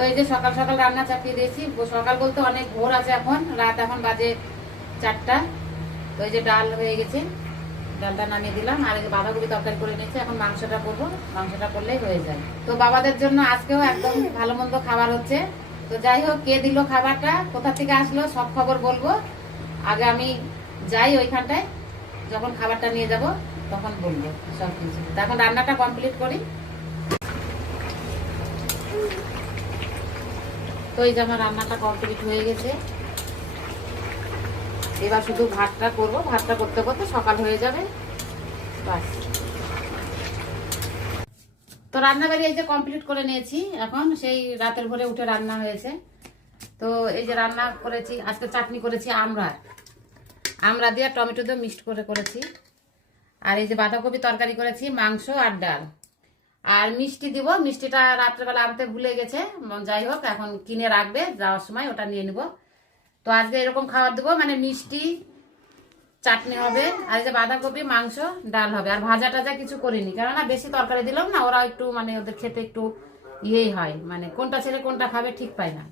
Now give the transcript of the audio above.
তো এই যে সকাল সকাল রান্না চাপিয়ে দিয়েছি। সকাল বলতে অনেক ভোর আছে, এখন রাত, এখন বাজে 4টা। তো এই যে ডাল হয়ে গেছে, ডালটা নামিয়ে দিলাম। আর এই যে বাঁধাকপি তরকারি করে নিয়েছি, এখন মাংসটা করবো, মাংসটা করলেই হয়ে যায়। তো বাবাদের জন্য আজকেও একদম ভালো মন্দ খাবার হচ্ছে। তো যাই হোক, কে দিল খাবারটা, কোথা থেকে আসলো, সব খবর বলবো। আগে আমি যাই ওইখানটায়, যখন খাবারটা নিয়ে যাব তখন বলবো সব কিছু। এখন রান্নাটা কমপ্লিট করি। তো এই যে আমার রান্নাটা কমপ্লিট হয়ে গেছে। এবার শুধু ভাতটা করব, ভাতটা করতে করতে সকাল হয়ে যাবে, বাস। তো রান্না বাড়ি এই যে কমপ্লিট করে নিয়েছি। এখন সেই রাতের ভোরে উঠে রান্না হয়েছে। তো এই যে রান্না করেছি আজকে, চাটনি করেছি আমরা দিয়ে টমেটো দিয়ে মিক্সড করে করেছি। আর এই যে বাঁধাকপি তরকারি করেছি, মাংস আর ডাল। আর মিষ্টি দিব, মিষ্টিটা রাত্রেবেলা আনতে ভুলে গেছে। যাই হোক, এখন কিনে রাখবে, যাওয়ার সময় ওটা নিয়ে নিব। তো আজকে এরকম খাবার দেবো, মানে মিষ্টি, চাটনি হবে, আর এই যে বাঁধাকপি, মাংস, ডাল হবে। আর ভাজা টাজা কিছু করিনি, কেননা বেশি তরকারি দিলাম না, ওরা একটু মানে ওদের খেতে একটু ইয়েই হয়, মানে কোনটা ছেড়ে কোনটা খাবে ঠিক পায় না।